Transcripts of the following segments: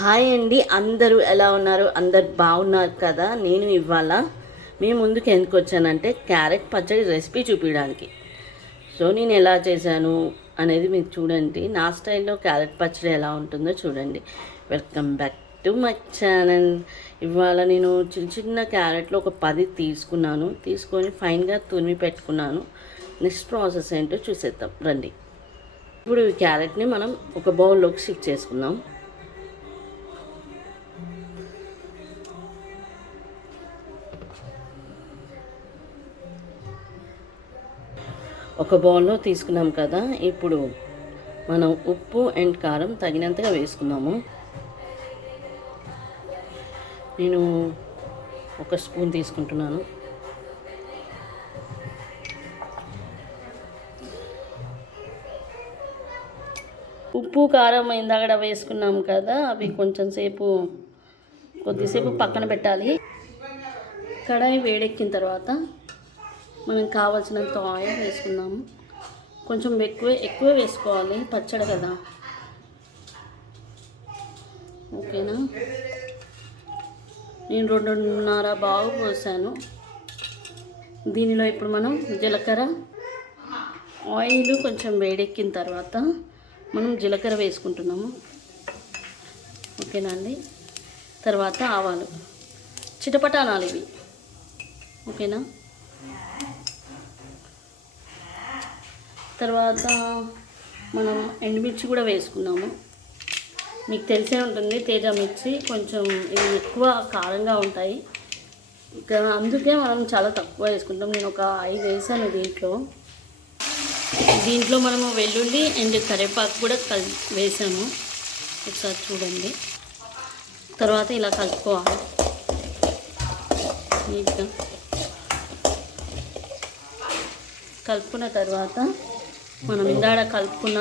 Hi అండి, అందరూ ఎలా ఉన్నారు? అందరు బాగున్నారు కదా? నేను ఇవాళ మీ ముందుకు ఎందుకు వచ్చానంటే క్యారెట్ పచ్చడి రెసిపీ చూపించడానికి. సో నేను ఎలా చేశాను అనేది మీరు చూడండి. నా స్టైల్లో క్యారెట్ పచ్చడి ఎలా ఉంటుందో చూడండి. Welcome back to my channel. ఇవాళ నేను చిన్న చిన్న క్యారెట్లు ఒక 10 తీసుకొని ఫైన్గా తురిమి పెట్టుకున్నాను. నెక్స్ట్ ప్రాసెస్ ఏంటో చూసేద్దాం రండి. ఇప్పుడు ఈ క్యారెట్ని మనం ఒక బౌల్లోకి షిఫ్ట్ చేసుకుందాం. ఒక బౌల్లో తీసుకున్నాం కదా, ఇప్పుడు మనం ఉప్పు అండ్ కారం తగినంతగా వేసుకున్నాము. నేను 1 స్పూన్ తీసుకుంటున్నాను. ఉప్పు కారం ఇందాక వేసుకున్నాం కదా, అవి కొద్దిసేపు పక్కన పెట్టాలి. కడాయి వేడెక్కిన తర్వాత మనం కావాల్సినంత ఆయిల్ వేసుకుందాము. కొంచెం ఎక్కువ వేసుకోవాలి, పచ్చడి కదా. ఓకేనా? నేను 2.5 బాగు పోసాను. దీనిలో ఇప్పుడు మనం జీలకర్ర, ఆయిల్ కొంచెం వేడెక్కిన తర్వాత మనం జీలకర్ర వేసుకుంటున్నాము. ఓకేనా అండి? తర్వాత ఆవాలు చిటపటానాలు ఇవి. ఓకేనా? తర్వాత మనం ఎండుమిర్చి కూడా వేసుకున్నాము. మీకు తెలిసే ఉంటుంది, తేజ మిర్చి కొంచెం ఇవి ఎక్కువ కారంగా ఉంటాయి, అందుకే మనం చాలా తక్కువ వేసుకుంటాం. నేను ఒక 5 వేసాను దీంట్లో మనము వెల్లుల్లి అండ్ కరివేపాకు కూడా వేసాము. ఒకసారి చూడండి. తర్వాత ఇలా కలుపుకోవాలి నీట్గా. కలుపుకున్న తర్వాత మనం ఇందాక కలుపుకున్న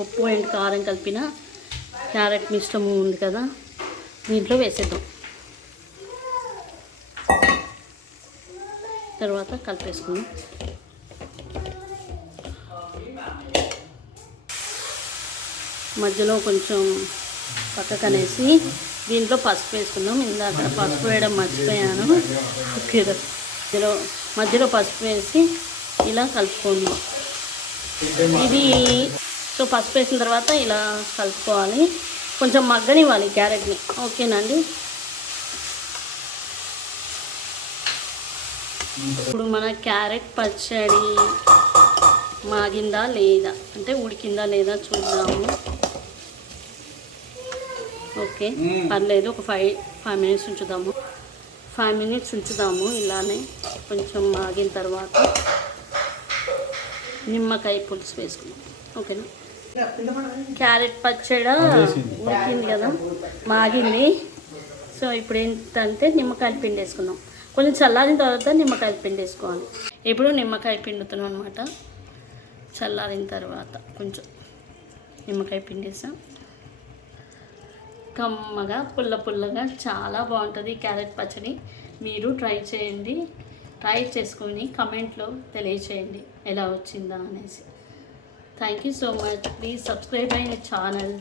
ఉప్పు అండ్ కారం కలిపిన క్యారెట్ మిశ్రమం ఉంది కదా, దీంట్లో వేసేద్దాం. తర్వాత కలిపేసుకుందాం. మధ్యలో కొంచెం పక్కకనేసి దీంట్లో పసుపు వేసుకుందాం. ఇందాక పసుపు వేయడం మర్చిపోయాను. మధ్యలో పసుపు వేసి ఇలా కలుపుకుందాం. సో పసుపు వేసిన తర్వాత ఇలా కలుపుకోవాలి. కొంచెం మగ్గనివ్వాలి క్యారెట్ని. ఓకేనండి? ఇప్పుడు మన క్యారెట్ పచ్చడి మాగిందా లేదా, అంటే ఉడికిందా లేదా చూద్దాము. ఓకే, పర్లేదు. ఒక 5 మినిట్స్ ఉంచుదాము. 5 మినిట్స్ ఉంచుదాము ఇలానే. కొంచెం మాగిన తర్వాత నిమ్మకాయ పులుసు వేసుకుందాం. ఓకేనా? క్యారెట్ పచ్చడి ఉడికింది కదా, మాగింది. సో ఇప్పుడు ఏంటంటే నిమ్మకాయలు పిండి వేసుకుందాం. కొంచెం చల్లారిన తర్వాత నిమ్మకాయలు పిండి వేసుకోవాలి. ఇప్పుడు నిమ్మకాయ పిండుతున్నాం అనమాట. చల్లారిన తర్వాత కొంచెం నిమ్మకాయ పిండి వేసాం. కమ్మగా పుల్లగా చాలా బాగుంటుంది క్యారెట్ పచ్చడి. మీరు ట్రై చేయండి. ట్రై చేసుకొని కమెంట్లో తెలియచేయండి ఎలా వచ్చిందా అనేసి. Thank you so much. Please subscribe my channel.